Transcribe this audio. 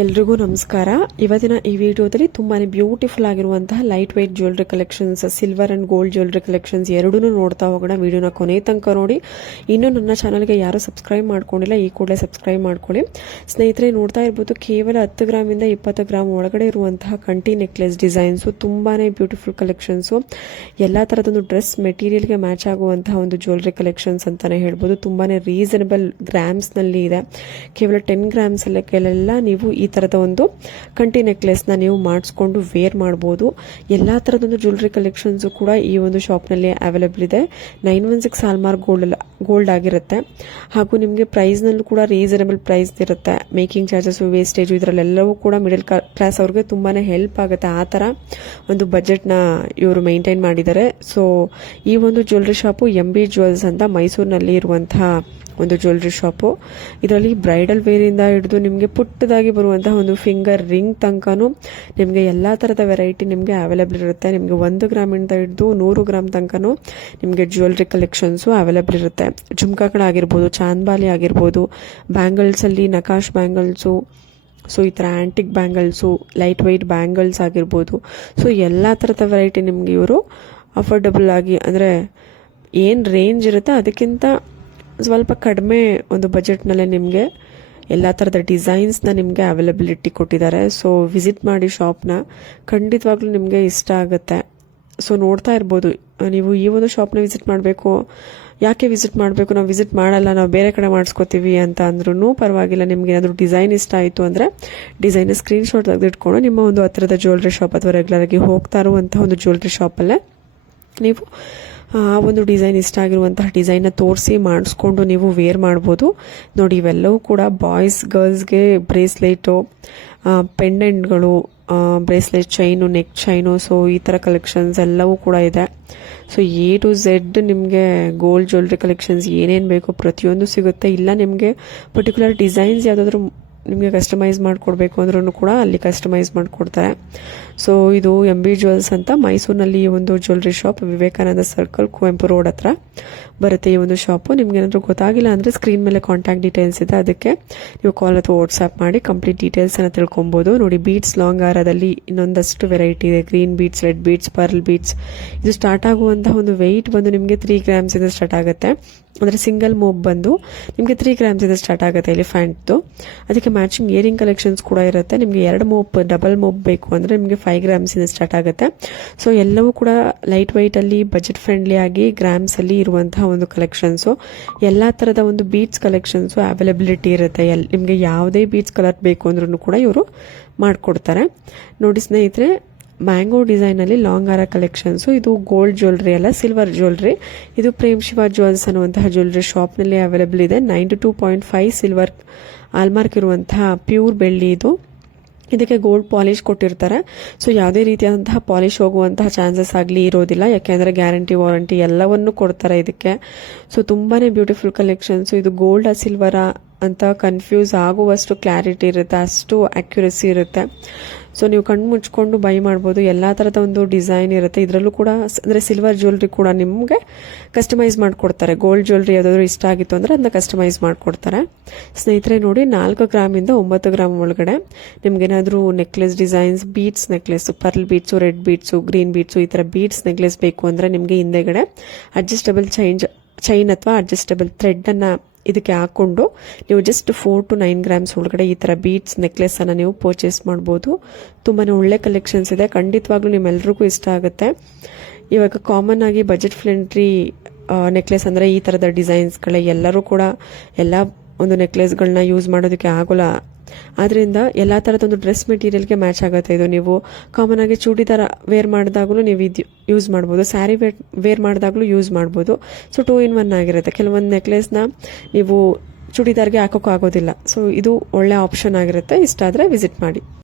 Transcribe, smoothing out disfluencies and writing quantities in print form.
ಎಲ್ರಿಗೂ ನಮಸ್ಕಾರ. ಇವತ್ತಿನ ಈ ವಿಡಿಯೋದಲ್ಲಿ ತುಂಬಾನೇ ಬ್ಯೂಟಿಫುಲ್ ಆಗಿರುವಂತಹ light weight jewellery collections, silver and gold jewellery collections ಎರಡನ್ನೂ ನೋಡ್ತಾ ಹೋಗೋಣ. ವಿಡಿಯೋನ ಕೊನೆ ತನಕ ನೋಡಿ. ಇನ್ನು ನನ್ನ ಚಾನಲ್ಗೆ ಯಾರು ಸಬ್ಸ್ಕ್ರೈಬ್ ಮಾಡ್ಕೊಂಡಿಲ್ಲ, ಈ ಕೂಡಲೇ ಸಬ್ಸ್ಕ್ರೈಬ್ ಮಾಡ್ಕೊಳ್ಳಿ. ಸ್ನೇಹಿತರೆ, ನೋಡ್ತಾ ಇರ್ಬೋದು ಕೇವಲ 10 ಗ್ರಾಮಿಂದ 20 ಗ್ರಾಮ್ ಒಳಗಡೆ ಇರುವಂತಹ ಕಂಟಿ ನೆಕ್ಲೆಸ್ ಡಿಸೈನ್ಸು, ತುಂಬಾನೇ ಬ್ಯೂಟಿಫುಲ್ ಕಲೆಕ್ಷನ್ಸು. ಎಲ್ಲ ಥರದೊಂದು ಡ್ರೆಸ್ ಮೆಟೀರಿಯಲ್ಗೆ ಮ್ಯಾಚ್ ಆಗುವಂತಹ ಒಂದು ಜ್ಯುವೆಲರಿ ಕಲೆಕ್ಷನ್ಸ್ ಅಂತಾನೆ ಹೇಳ್ಬೋದು. ತುಂಬಾನೇ ರೀಸನಬಲ್ ಗ್ರಾಮ್ಸ್ನಲ್ಲಿ ಇದೆ. ಕೇವಲ 10 ಗ್ರಾಮ್ಸ್ ಅಲ್ಲೆಲ್ಲ ನೀವು ಈ ಥರದ ಒಂದು ಕಂಟಿ ನೆಕ್ಲೆಸ್ನ ನೀವು ಮಾಡಿಸ್ಕೊಂಡು ವೇರ್ ಮಾಡ್ಬೋದು. ಎಲ್ಲ ಥರದೊಂದು ಜ್ಯುವೆಲರಿ ಕಲೆಕ್ಷನ್ಸು ಕೂಡ ಈ ಒಂದು ಶಾಪ್ನಲ್ಲಿ ಅವೈಲೇಬಲ್ ಇದೆ. 916 ಹಾಲ್ಮಾರ್ಕ್ ಗೋಲ್ಡ್ ಆಗಿರುತ್ತೆ. ಹಾಗೂ ನಿಮಗೆ ಪ್ರೈಸ್ನಲ್ಲೂ ಕೂಡ ರೀಸನಬಲ್ ಪ್ರೈಸ್ ಇರುತ್ತೆ. ಮೇಕಿಂಗ್ ಚಾರ್ಜಸ್, ವೇಸ್ಟೇಜು ಇದರಲ್ಲೆಲ್ಲವೂ ಕೂಡ ಮಿಡಲ್ ಕ್ಲಾಸ್ ಅವ್ರಿಗೆ ತುಂಬಾ ಹೆಲ್ಪ್ ಆಗುತ್ತೆ. ಆ ಥರ ಒಂದು ಬಜೆಟ್ನ ಇವರು ಮೇಂಟೈನ್ ಮಾಡಿದ್ದಾರೆ. ಸೊ ಈ ಒಂದು ಜ್ಯುವೆಲರಿ ಶಾಪು MB ಜ್ಯುವೆಲ್ಸ್ ಅಂತ ಮೈಸೂರಿನಲ್ಲಿ ಇರುವಂತಹ ಒಂದು ಜ್ಯುವೆಲರಿ ಶಾಪು. ಇದರಲ್ಲಿ ಬ್ರೈಡಲ್ ವೇರಿಂದ ಹಿಡಿದು ನಿಮಗೆ ಪುಟ್ಟದಾಗಿ ಬರುವಂತಹ ಒಂದು ಫಿಂಗರ್ ರಿಂಗ್ ತನಕನೂ ನಿಮಗೆ ಎಲ್ಲ ಥರದ ವೆರೈಟಿ ನಿಮಗೆ ಅವೈಲೇಬಲ್ ಇರುತ್ತೆ. ನಿಮಗೆ 1 ಗ್ರಾಮಿಂದ ಹಿಡಿದು 100 ಗ್ರಾಮ್ ತನಕನೂ ನಿಮಗೆ ಜ್ಯುವೆಲರಿ ಕಲೆಕ್ಷನ್ಸು ಅವೈಲೇಬಲ್ ಇರುತ್ತೆ. ಜುಮ್ಕಾಗಳಾಗಿರ್ಬೋದು, ಚಾಂದ್ಬಾಲಿ ಆಗಿರ್ಬೋದು, ಬ್ಯಾಂಗಲ್ಸಲ್ಲಿ ನಕಾಶ್ ಬ್ಯಾಂಗಲ್ಸು, ಸೊ ಈ ಥರ antique bangles, light weight bangles ಆಗಿರ್ಬೋದು. ಸೊ ಎಲ್ಲ ಥರದ ವೆರೈಟಿ ನಿಮಗೆ ಇವರು ಅಫೋರ್ಡಬಲ್ ಆಗಿ, ಅಂದರೆ ಏನು ರೇಂಜ್ ಇರುತ್ತೆ ಅದಕ್ಕಿಂತ ಸ್ವಲ್ಪ ಕಡಿಮೆ ಒಂದು ಬಜೆಟ್ನಲ್ಲೇ ನಿಮಗೆ ಎಲ್ಲ ಥರದ ಡಿಸೈನ್ಸ್ನ ನಿಮಗೆ ಅವೈಲಬಿಲಿಟಿ ಕೊಟ್ಟಿದ್ದಾರೆ. ಸೊ ವಿಸಿಟ್ ಮಾಡಿ ಶಾಪ್ನ, ಖಂಡಿತವಾಗ್ಲೂ ನಿಮಗೆ ಇಷ್ಟ ಆಗುತ್ತೆ. ಸೊ ನೋಡ್ತಾ ಇರ್ಬೋದು ನೀವು. ಈ ಒಂದು ಶಾಪ್ನ ವಿಸಿಟ್ ಮಾಡಬೇಕು, ಯಾಕೆ ವಿಸಿಟ್ ಮಾಡಬೇಕು, ನಾವು ವಿಸಿಟ್ ಮಾಡಲ್ಲ, ನಾವು ಬೇರೆ ಕಡೆ ಮಾಡಿಸ್ಕೋತೀವಿ ಅಂತ ಅಂದ್ರೂ ಪರವಾಗಿಲ್ಲ. ನಿಮ್ಗೆ ಏನಾದರೂ ಡಿಸೈನ್ ಇಷ್ಟ ಆಯಿತು ಅಂದರೆ ಡಿಸೈನ್ ಸ್ಕ್ರೀನ್ಶಾಟ್ ತೆಗೆದಿಟ್ಕೊಂಡು ನಿಮ್ಮ ಒಂದು ಹತ್ತಿರದ ಜ್ಯುವೆಲರಿ ಶಾಪ್ ಅಥವಾ ರೆಗ್ಯುಲರ್ ಆಗಿ ಹೋಗ್ತಾ ಇರುವಂಥ ಒಂದು ಜ್ಯುವೆಲರಿ ಶಾಪಲ್ಲೇ ನೀವು ಆ ಒಂದು ಡಿಸೈನ್ ಇಷ್ಟ ಆಗಿರುವಂತಹ ಡಿಸೈನ್ನ ತೋರಿಸಿ ಮಾಡಿಸ್ಕೊಂಡು ನೀವು ವೇರ್ ಮಾಡ್ಬೋದು. ನೋಡಿ, ಇವೆಲ್ಲವೂ ಕೂಡ ಬಾಯ್ಸ್ ಗರ್ಲ್ಸ್ಗೆ ಬ್ರೇಸ್ಲೆಟು, ಪೆಂಡೆಂಟ್ಗಳು, bracelet chain, neck chain, so ಈ ಥರ ಕಲೆಕ್ಷನ್ಸ್ ಎಲ್ಲವೂ ಕೂಡ ಇದೆ. ಸೊ A to Z ನಿಮಗೆ ಗೋಲ್ಡ್ ಜ್ಯುವೆಲರಿ ಕಲೆಕ್ಷನ್ಸ್ ಏನೇನು ಬೇಕೋ ಪ್ರತಿಯೊಂದು ಸಿಗುತ್ತೆ. ಇಲ್ಲ ನಿಮಗೆ ಪರ್ಟಿಕ್ಯುಲರ್ ಡಿಸೈನ್ಸ್ ಯಾವುದಾದ್ರೂ ನಿಮಗೆ ಕಸ್ಟಮೈಸ್ ಮಾಡಿಕೊಡ್ಬೇಕು ಅಂದ್ರೂ ಕೂಡ ಅಲ್ಲಿ ಕಸ್ಟಮೈಸ್ ಮಾಡಿಕೊಡ್ತಾರೆ. ಸೊ ಇದು MB ಜ್ಯುವೆಲ್ಸ್ ಅಂತ ಮೈಸೂರಿನಲ್ಲಿ ಈ ಒಂದು jewellery shop Vivekananda circle, Kuvempu road ಹತ್ರ ಬರುತ್ತೆ ಈ ಒಂದು ಶಾಪು. ನಿಮ್ಗೆ ಏನಾದರೂ ಗೊತ್ತಾಗಿಲ್ಲ ಅಂದರೆ ಸ್ಕ್ರೀನ್ ಮೇಲೆ ಕಾಂಟ್ಯಾಕ್ಟ್ ಡೀಟೇಲ್ಸ್ ಇದೆ, ಅದಕ್ಕೆ ನೀವು ಕಾಲ್ ಅಥವಾ ವಾಟ್ಸ್ಆ್ಯಪ್ ಮಾಡಿ ಕಂಪ್ಲೀಟ್ ಡೀಟೇಲ್ಸನ್ನು ತಿಳ್ಕೊಬೋದು. ನೋಡಿ, ಬೀಡ್ಸ್ ಲಾಂಗ್ ಹಾರದಲ್ಲಿ ಇನ್ನೊಂದಷ್ಟು ವೆರೈಟಿ ಇದೆ. Green beads, red beads, pearl beads. ಇದು ಸ್ಟಾರ್ಟ್ ಆಗುವಂತಹ ಒಂದು ವೆಯ್ಟ್ ಬಂದು ನಿಮಗೆ 3 ಗ್ರಾಮ್ಸಿಂದ ಸ್ಟಾರ್ಟ್ ಆಗುತ್ತೆ. ಅಂದರೆ ಸಿಂಗಲ್ ಮೂವ್ ಬಂದು ನಿಮಗೆ 3 ಗ್ರಾಮ್ಸಿಂದ ಸ್ಟಾರ್ಟ್ ಆಗುತ್ತೆ ಎಲಿಫೆಂಟ್ದು. ಅದಕ್ಕೆ ಮ್ಯಾಚಿಂಗ್ ಇಯರಿಂಗ್ ಕಲೆಕ್ಷನ್ಸ್ ಕೂಡ ಇರುತ್ತೆ. ನಿಮಗೆ 2 ಮೂವ್, ಡಬಲ್ ಮೂವ್ ಬೇಕು ಅಂದರೆ ನಿಮಗೆ 5 ಗ್ರಾಮ್ಸಿಂದ ಸ್ಟಾರ್ಟ್ ಆಗುತ್ತೆ. ಸೊ ಎಲ್ಲವೂ ಕೂಡ ಲೈಟ್ ವೆಯ್ಟಲ್ಲಿ ಬಜೆಟ್ ಫ್ರೆಂಡ್ಲಿ ಆಗಿ ಗ್ರಾಮ್ಸಲ್ಲಿ ಇರುವಂತಹ ಒಂದು ಕಲೆಕ್ಷನ್ಸು. ಎಲ್ಲ ಥರದ ಒಂದು ಬೀಡ್ಸ್ ಕಲೆಕ್ಷನ್ಸು ಅವೈಲಬಿಲಿಟಿ ಇರುತ್ತೆ. ನಿಮಗೆ ಯಾವುದೇ ಬೀಡ್ಸ್ ಕಲರ್ ಬೇಕು ಅಂದ್ರೂ ಕೂಡ ಇವರು ಮಾಡಿಕೊಡ್ತಾರೆ. ನೋಡಿ ಸ್ನೇಹಿತರೆ, ಮ್ಯಾಂಗೋ ಡಿಸೈನಲ್ಲಿ ಲಾಂಗ್ ಹಾರ ಕಲೆಕ್ಷನ್ಸು. ಇದು ಗೋಲ್ಡ್ ಜ್ಯುವೆಲ್ರಿ ಅಲ್ಲ, ಸಿಲ್ವರ್ ಜ್ಯುವೆಲ್ರಿ. ಇದು ಪ್ರೇಮ್ ಶಿವ ಜ್ಯುವೆಲ್ಸ್ ಅನ್ನುವಂತಹ ಜ್ಯುವೆಲ್ರಿ ಶಾಪ್ನಲ್ಲಿ ಅವೈಲೇಬಲ್ ಇದೆ. 92.5 ಸಿಲ್ವರ್ ಹಾಲ್ಮಾರ್ಕ್ ಇರುವಂತಹ ಪ್ಯೂರ್ ಬೆಳ್ಳಿ ಇದು. ಇದಕ್ಕೆ ಗೋಲ್ಡ್ ಪಾಲಿಶ್ ಕೊಟ್ಟಿರ್ತಾರೆ. ಸೊ ಯಾವುದೇ ರೀತಿಯಾದಂತಹ ಪಾಲಿಶ್ ಹೋಗುವಂತಹ ಚಾನ್ಸಸ್ ಆಗಲಿ ಇರೋದಿಲ್ಲ, ಯಾಕೆಂದರೆ ಗ್ಯಾರಂಟಿ, ವಾರಂಟಿ ಎಲ್ಲವನ್ನೂ ಕೊಡ್ತಾರೆ ಇದಕ್ಕೆ. ಸೊ ತುಂಬಾ ಬ್ಯೂಟಿಫುಲ್ ಕಲೆಕ್ಷನ್ಸು. ಇದು ಗೋಲ್ಡಾ ಸಿಲ್ವರಾ ಅಂತ ಕನ್ಫ್ಯೂಸ್ ಆಗುವಷ್ಟು ಕ್ಲಾರಿಟಿ ಇರುತ್ತೆ, ಅಷ್ಟು ಅಕ್ಯುರಸಿ ಇರುತ್ತೆ. ಸೊ ನೀವು ಕಣ್ಣು ಮುಚ್ಕೊಂಡು ಬೈ ಮಾಡ್ಬೋದು. ಎಲ್ಲ ಥರದ ಒಂದು ಡಿಸೈನ್ ಇರುತ್ತೆ ಇದರಲ್ಲೂ ಕೂಡ. ಅಂದರೆ ಸಿಲ್ವರ್ ಜ್ಯುವೆಲ್ರಿ ಕೂಡ ನಿಮಗೆ ಕಸ್ಟಮೈಸ್ ಮಾಡಿಕೊಡ್ತಾರೆ. ಗೋಲ್ಡ್ ಜ್ಯುವೆಲ್ರಿ ಯಾವುದಾದ್ರೂ ಇಷ್ಟ ಆಗಿತ್ತು ಅಂದರೆ ಅದನ್ನ ಕಸ್ಟಮೈಸ್ ಮಾಡಿಕೊಡ್ತಾರೆ. ಸ್ನೇಹಿತರೆ ನೋಡಿ, 4 ಗ್ರಾಮಿಂದ 9 ಗ್ರಾಮ್ ಒಳಗಡೆ ನಿಮ್ಗೇನಾದರೂ necklace designs, beads necklace, pearl beads, red beads, green beads, ಈ ಥರ ಬೀಡ್ಸ್ ನೆಕ್ಲೆಸ್ ಬೇಕು ಅಂದರೆ ನಿಮಗೆ ಹಿಂದೆಗಡೆ ಅಡ್ಜಸ್ಟಬಲ್ ಚೈನ್ ಅಥವಾ ಅಡ್ಜಸ್ಟಬಲ್ ಥ್ರೆಡ್ಡನ್ನು ಇದಕ್ಕೆ ಹಾಕ್ಕೊಂಡು ನೀವು ಜಸ್ಟ್ 4 to 9 ಗ್ರಾಮ್ಸ್ ಒಳಗಡೆ ಈ ಥರ ಬೀಡ್ಸ್ ನೆಕ್ಲೆಸನ್ನು ನೀವು ಪರ್ಚೇಸ್ ಮಾಡ್ಬೋದು. ತುಂಬಾ ಒಳ್ಳೆ ಕಲೆಕ್ಷನ್ಸ್ ಇದೆ. ಖಂಡಿತವಾಗ್ಲೂ ನಿಮ್ಮೆಲ್ರಿಗೂ ಇಷ್ಟ ಆಗುತ್ತೆ. ಇವಾಗ ಕಾಮನ್ ಆಗಿ ಬಜೆಟ್ ಫ್ರೆಂಡ್ಲಿ ನೆಕ್ಲೆಸ್ ಅಂದರೆ ಈ ಥರದ ಡಿಸೈನ್ಸ್ಗಳೇ ಎಲ್ಲರೂ ಕೂಡ ಎಲ್ಲ ಒಂದು ನೆಕ್ಲೆಸ್ಗಳನ್ನ ಯೂಸ್ ಮಾಡೋದಕ್ಕೆ ಆಗೋಲ್ಲ. ಆದ್ದರಿಂದ ಎಲ್ಲ ಥರದೊಂದು ಡ್ರೆಸ್ ಮೆಟೀರಿಯಲ್ಗೆ ಮ್ಯಾಚ್ ಆಗುತ್ತೆ ಇದು. ನೀವು ಕಾಮನ್ ಆಗಿ ಚೂಡಿದಾರ ವೇರ್ ಮಾಡಿದಾಗಲೂ ನೀವು ಇದು ಯೂಸ್ ಮಾಡ್ಬೋದು, ಸ್ಯಾರಿ ವೇರ್ ಮಾಡಿದಾಗಲೂ ಯೂಸ್ ಮಾಡ್ಬೋದು. ಸೊ 2 in 1 ಆಗಿರುತ್ತೆ. ಕೆಲವೊಂದು ನೆಕ್ಲೆಸ್ನ ನೀವು ಚೂಡಿದಾರ್ಗೆ ಹಾಕೋಕ್ಕೂ ಆಗೋದಿಲ್ಲ. ಸೊ ಇದು ಒಳ್ಳೆ ಆಪ್ಷನ್ ಆಗಿರುತ್ತೆ. ಇಷ್ಟ ಆದರೆ ವಿಸಿಟ್ ಮಾಡಿ.